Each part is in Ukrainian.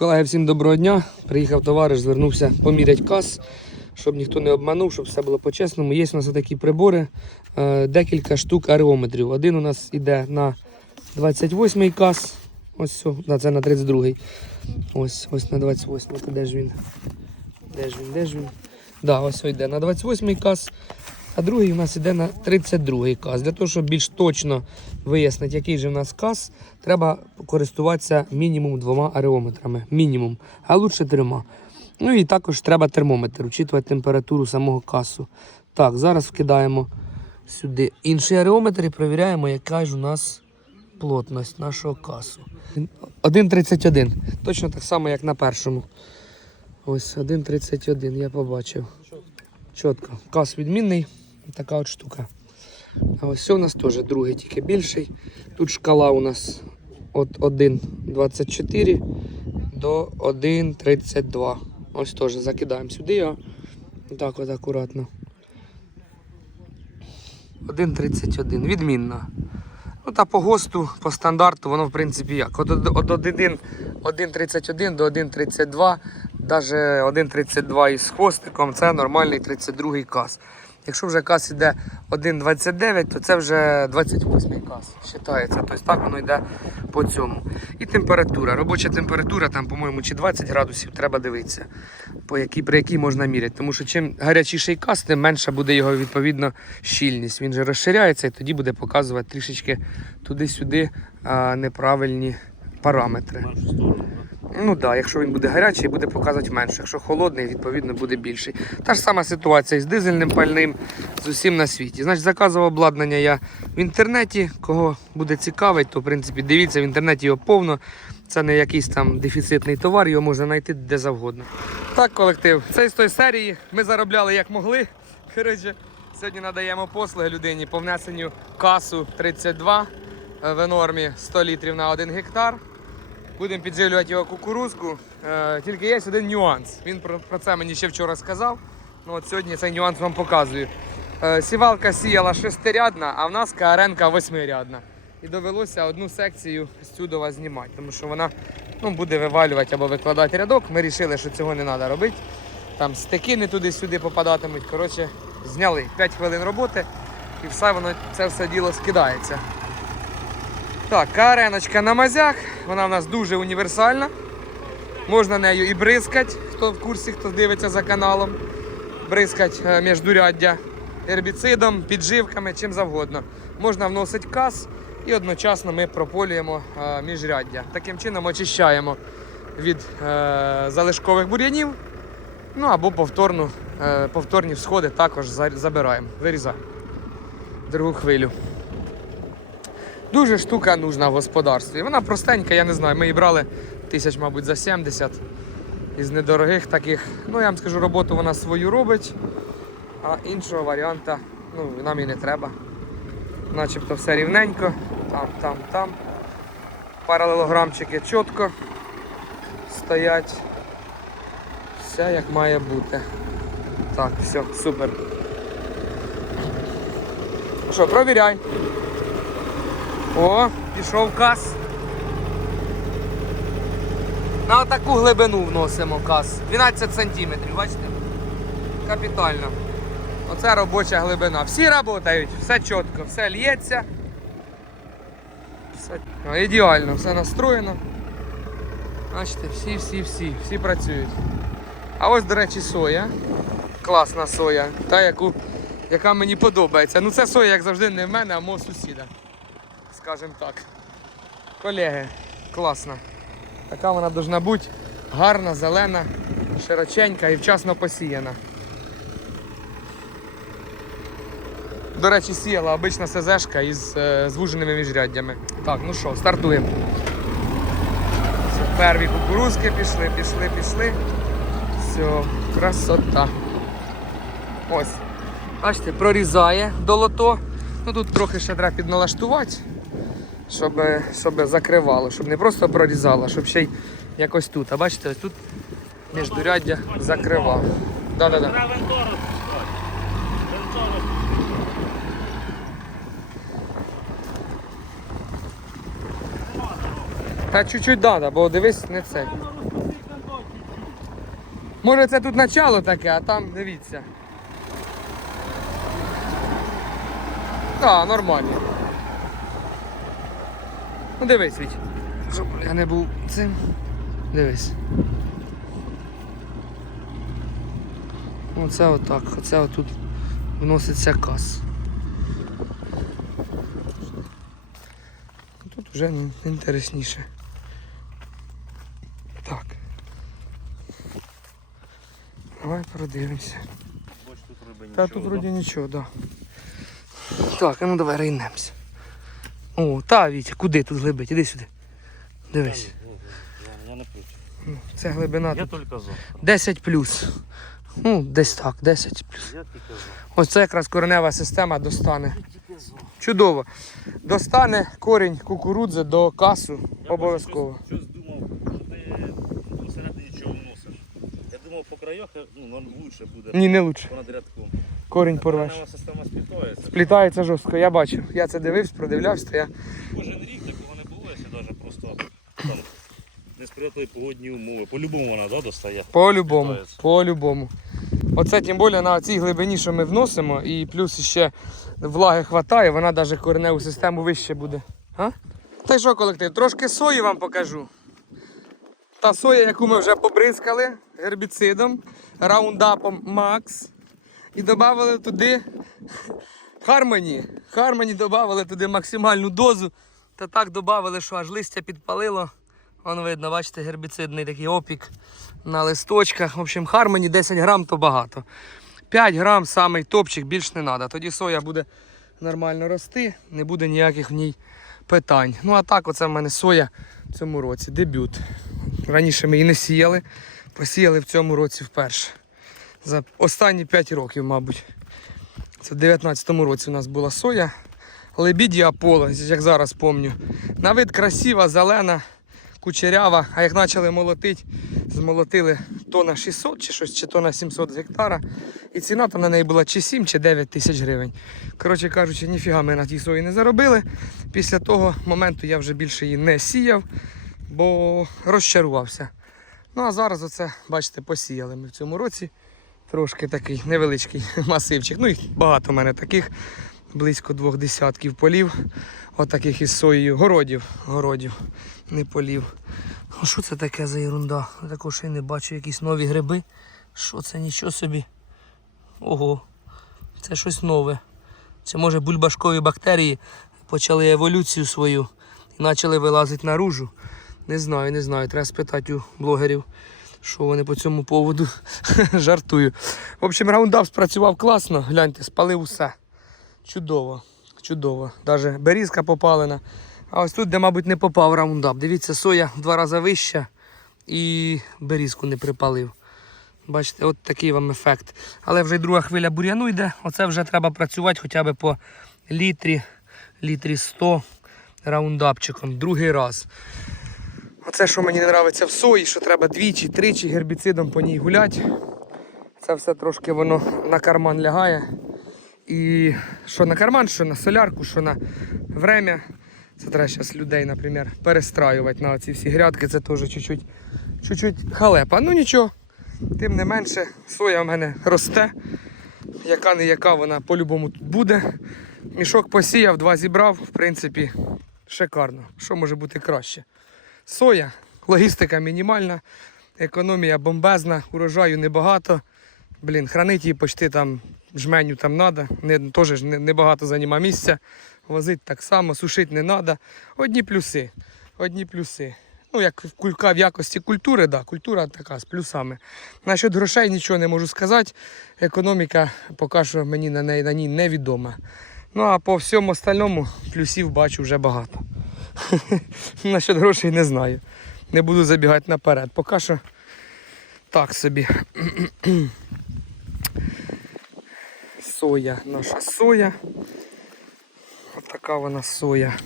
Колеги, всім доброго дня. Приїхав товариш, звернувся поміряти кас, щоб ніхто не обманув, щоб все було по-чесному. Є у нас такі прибори, е, декілька штук ареометрів. Один у нас іде на 28-й кас. Ось це на 32-й. Ось, ось на 28-й. Та Де ж він? Де ж він? Де ж він? Да, ось йде на 28-й кас. А другий у нас іде на 32-й кас. Для того, щоб більш точно вияснити, який же в нас кас, треба користуватися мінімум двома ареометрами. Мінімум, а лучше трьома. Ну і також треба термометр, учитувати температуру самого касу. Так, зараз вкидаємо сюди інший ареометр і перевіряємо, яка ж у нас плотність нашого касу. 1,31. Точно так само, як на першому. Ось 1,31 я побачив. Чітко. Кас відмінний. Така от штука. А ось у нас теж другий, тільки більший. Тут шкала у нас від 1,24 до 1,32. Ось теж закидаємо сюди його. Так от акуратно. 1,31. Відмінно. Ну та по ГОСТу, по стандарту, воно в принципі як. От од- од 1 1,31 до 1,32, навіть 1,32 із хвостиком це нормальний 32 кас. Якщо вже кас іде 1,29, то це вже 28 кас. Вважається. Тобто так воно йде по цьому. І температура. Робоча температура, там, по-моєму, чи 20 градусів, треба дивитися, по якій, при якій можна міряти. Тому що чим гарячіший кас, тим менша буде його відповідно щільність. Він же розширяється і тоді буде показувати трішечки туди-сюди неправильні параметри. Ну так, да, якщо він буде гарячий, буде показувати менше. Якщо холодний, відповідно буде більший. Та ж сама ситуація з дизельним пальним, з усім на світі. Значить, заказував обладнання я в інтернеті. Кого буде цікавить, то в принципі дивіться, в інтернеті його повно. Це не якийсь там дефіцитний товар, його можна знайти де завгодно. Так, колектив, це з тої серії. Ми заробляли як могли. Коротше, сьогодні надаємо послуги людині по внесенню касу 32 е, в нормі 100 літрів на 1 гектар. Будемо підживлювати його кукурузку. Е, тільки є один нюанс. Він про, це мені ще вчора сказав. Ну от сьогодні цей нюанс вам показую. Е, сівалка сіяла шестирядна, а в нас КРНка восьмирядна. І довелося одну секцію з цюдова знімати, тому що вона ну, буде вивалювати або викладати рядок. Ми вирішили, що цього не треба робити. Там стики не туди-сюди попадатимуть. Коротше, зняли 5 хвилин роботи і все воно це все діло скидається. Так, кареночка на мазях, вона в нас дуже універсальна. Можна нею і бризкати, хто в курсі, хто дивиться за каналом. Бризкати е, міждуряддя гербіцидом, підживками, чим завгодно. Можна вносити кас і одночасно ми прополюємо е, міжряддя. Таким чином очищаємо від е, залишкових бур'янів. Ну або повторну, повторні всходи також забираємо, вирізаємо. Другу хвилю. Дуже штука нужна в господарстві. Вона простенька, я не знаю. Ми її брали тисяч, мабуть, за 70 із недорогих таких. Ну, я вам скажу, роботу вона свою робить, а іншого варіанта ну, нам і не треба. Начебто все рівненько. Там, там, там. Паралелограмчики чітко стоять. Все як має бути. Так, все, супер. Що, провіряй. О, пішов кас. На таку глибину вносимо кас. 12 сантиметрів, бачите? Капітально. Оце робоча глибина. Всі працюють, все чітко, все лється. Все О, ідеально, все настроєно. Бачите, всі, всі, працюють. А ось, до речі, соя. Класна соя. Та, яку, яка мені подобається. Ну це соя, як завжди, не в мене, а мого сусіда скажімо так. Колеги, класна. Така вона повинна бути гарна, зелена, широченька і вчасно посіяна. До речі, сіяла обична СЗшка із е, звуженими міжряддями. Так, ну що, стартуємо. Все, перві кукурузки пішли, пішли, пішли. Все, красота. Ось. Бачите, прорізає долото. Ну тут трохи ще треба підналаштувати щоб, щоб закривало, щоб не просто прорізало, щоб ще й якось тут. А бачите, ось тут міждуряддя закривало. Вентора спускати. Вентора. Та чуть-чуть треба, бо дивись, не це. Може це тут начало таке, а там дивіться. Так, нормально. Ну дивись, Віть. Щоб я не був цим. Дивись. Оце отак. Оце отут вноситься кас. Тут вже інтересніше. Так. Давай продивимося. Бач, тут риби Та тут вроді нічого, да. Так, а ну давай рейнемося. О, та Вітя, куди тут глибить? Іди сюди. Дивись. Я, не проти. Ну, Це глибина Я тільки за. 10 плюс. Ну, десь так, 10 плюс. Я тільки за. Ось це якраз коренева система достане. Чудово. Достане корінь кукурудзи до касу обов'язково. Щось думав, що ти посередині чого вносиш. Я думав, по краях ну, нам лучше буде Ні, не лучше. понад рядком. Корінь порвеш. Система сплітається. Сплітається жорстко, я бачив. Я це дивився, продивлявся, то я Кожен рік такого не було, якщо навіть просто там несприятливі погодні умови. По-любому вона да, достає. По-любому, по-любому. Оце тим більше на цій глибині, що ми вносимо, і плюс ще влаги хватає, вона навіть кореневу систему вище буде. А? Та й що, колектив, трошки сої вам покажу. Та соя, яку ми вже побризкали гербіцидом, раундапом Макс. І додали туди Хармоні. Хармоні додали туди максимальну дозу. Та так додали, що аж листя підпалило. Воно видно, бачите, гербіцидний такий опік на листочках. В общем, Хармоні 10 грам то багато. 5 грам самий топчик, більш не треба. Тоді соя буде нормально рости, не буде ніяких в ній питань. Ну а так, оце в мене соя в цьому році. Дебют. Раніше ми її не сіяли, посіяли в цьому році вперше. За останні 5 років, мабуть. Це в 19-му році у нас була соя. Лебіді Аполло, як зараз пам'ятаю. На вид красива, зелена, кучерява. А як почали молотити, змолотили тона 600 чи щось, чи тона 700 з гектара. І ціна там на неї була чи 7, чи 9 тисяч гривень. Коротше кажучи, ніфіга ми на тій сої не заробили. Після того моменту я вже більше її не сіяв, бо розчарувався. Ну а зараз оце, бачите, посіяли ми в цьому році. Трошки такий невеличкий масивчик. Ну, їх багато в мене таких, близько двох десятків полів. Отаких із соєю. Городів. Городів, не полів. А що це таке за ерунда? Я ще й не бачу, якісь нові гриби. Що це нічого собі? Ого, це щось нове. Це може бульбашкові бактерії почали еволюцію свою і почали вилазити наружу. Не знаю, не знаю. Треба спитати у блогерів, що вони по цьому поводу жартую. В общем, раундап спрацював класно. Гляньте, спалив усе. Чудово, чудово. Навіть берізка попалена. А ось тут, де, мабуть, не попав раундап. Дивіться, соя в два рази вища і берізку не припалив. Бачите, от такий вам ефект. Але вже й друга хвиля бур'яну йде. Оце вже треба працювати хоча б по літрі, літрі 100 раундапчиком. Другий раз. Оце, що мені не подобається в сої, що треба двічі, тричі гербіцидом по ній гуляти. Це все трошки воно на карман лягає. І що на карман, що на солярку, що на время. Це треба зараз людей, наприклад, перестраювати на ці всі грядки. Це теж чуть-чуть халепа. Ну нічого. Тим не менше, соя в мене росте. Яка не яка вона по-любому тут буде. Мішок посіяв, два зібрав, в принципі, шикарно. Що може бути краще? Соя, логістика мінімальна, економія бомбезна, урожаю небагато. Блін, хранить її почти там жменю там треба. Не, теж небагато займає місця. Возити так само, сушити не треба. Одні плюси. Одні плюси. Ну, як кулька в якості культури, да, культура така з плюсами. Насчет грошей нічого не можу сказати. Економіка поки що мені на, неї, на ній невідома. Ну а по всьому остальному плюсів бачу вже багато. Насчет грошей не знаю. Не буду забігати наперед. Поки що так собі. Соя, наша соя. Отака вона соя.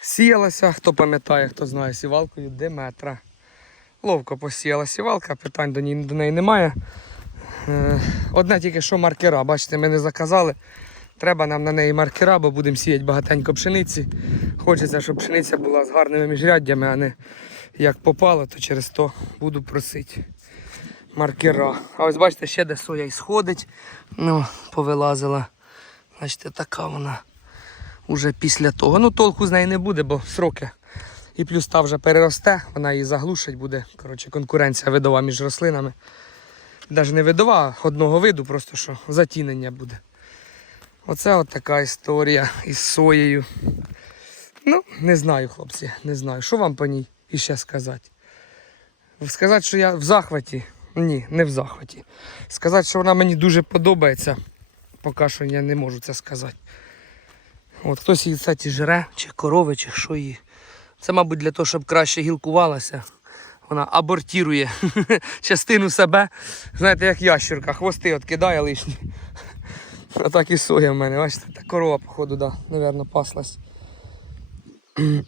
Сіялася, хто пам'ятає, хто знає, сівалкою Деметра. Ловко посіяла сівалка, питань до, ній, до неї немає. Е, Одне тільки що маркера, бачите, ми не заказали. Треба нам на неї маркера, бо будемо сіяти багатенько пшениці. Хочеться, щоб пшениця була з гарними міжряддями, а не як попало, то через то буду просити маркера. А ось бачите, ще де соя і сходить. Ну, повилазила. Бачите, така вона уже після того. Ну, толку з неї не буде, бо сроки. І плюс та вже переросте, вона її заглушить, буде коротше, конкуренція видова між рослинами. Навіть не видова, а одного виду, просто що затінення буде. Оце от така історія із соєю. Ну, не знаю, хлопці, не знаю. Що вам по ній іще сказати? Сказати, що я в захваті. Ні, не в захваті. Сказати, що вона мені дуже подобається, поки що я не можу це сказати. От хтось її, кстати, жре, чи корови, чи що її. Це, мабуть, для того, щоб краще гілкувалася. Вона абортірує частину себе. Знаєте, як ящерка, хвости от кидає лишні. Отак і соя в мене, бачите, та корова, походу, да, напевно, паслась.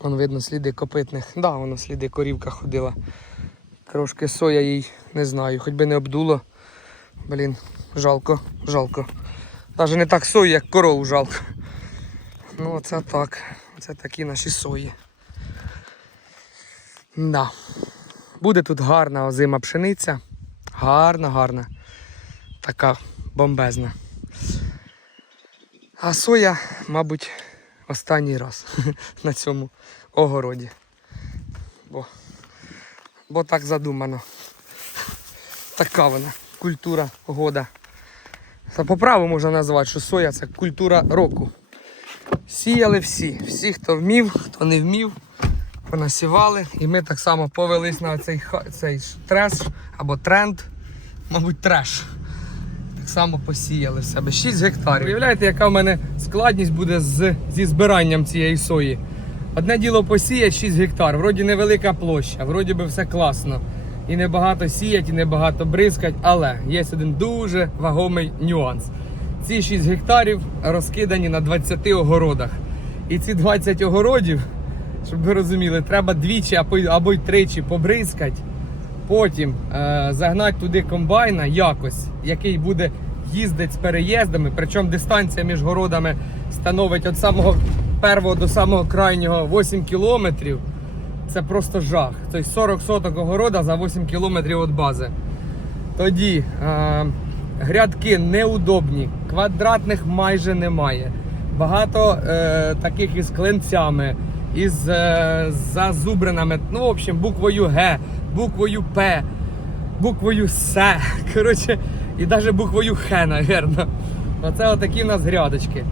Вон видно сліди копитних. Да, воно сліди корівка ходила. Трошки соя їй не знаю, хоч би не обдуло. Блін, жалко, жалко. Навіть не так сою, як корову жалко. Ну, оце так. Це такі наші сої. Да. Буде тут гарна озима пшениця. Гарна, гарна. Така бомбезна. А соя, мабуть, останній раз на цьому огороді. Бо, бо так задумано. Така вона культура года. Та по праву можна назвати, що соя це культура року. Сіяли всі. Всі, хто вмів, хто не вмів, понасівали. І ми так само повелись на цей, цей треш або тренд, мабуть, треш. Так само посіяли в себе 6 гектарів. Уявляєте, яка в мене складність буде з, зі збиранням цієї сої. Одне діло посіять 6 гектар, вроді невелика площа, вроді би все класно. І небагато сіять, і небагато бризкать, але є один дуже вагомий нюанс. Ці 6 гектарів розкидані на 20 огородах. І ці 20 огородів, щоб ви розуміли, треба двічі або й тричі побризкати. Потім е, загнати туди комбайна якось, який буде їздити з переїздами. Причому дистанція між городами становить від самого першого до самого крайнього 8 кілометрів. Це просто жах. Тобто 40 соток огорода за 8 кілометрів від бази. Тоді е, грядки неудобні, квадратних майже немає. Багато е, таких із клинцями, із е, зазубринами, ну, в общем, буквою Г, буквою П, буквою С. Коротше, і навіть буквою Х, напевно. Оце отакі в нас грядочки.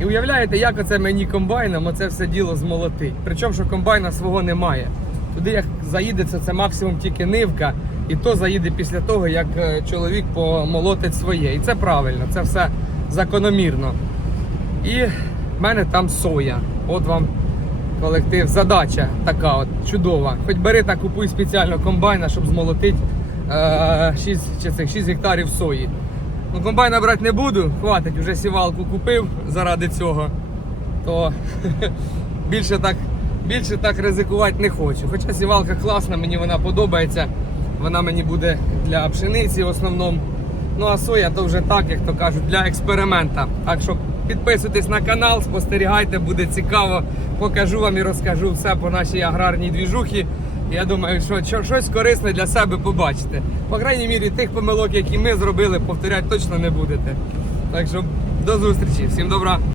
І уявляєте, як оце мені комбайном оце все діло змолотить. Причому, що комбайна свого немає. Туди як заїдеться, це максимум тільки нивка, і то заїде після того, як е, чоловік помолотить своє. І це правильно, це все закономірно. І в мене там соя. От вам колектив. Задача така от чудова. Хоч бери та купуй спеціально комбайна, щоб змолотити е, 6, чи цих 6 гектарів сої. Ну, комбайна брати не буду, хватить, вже сівалку купив заради цього. То більше так, більше так ризикувати не хочу. Хоча сівалка класна, мені вона подобається. Вона мені буде для пшениці в основному. Ну а соя то вже так, як то кажуть, для експеримента. Так що підписуйтесь на канал, спостерігайте, буде цікаво. Покажу вам і розкажу все по нашій аграрній двіжухі. Я думаю, що що- щось корисне для себе побачите. По крайній мірі, тих помилок, які ми зробили, повторяти точно не будете. Так що до зустрічі, всім добра.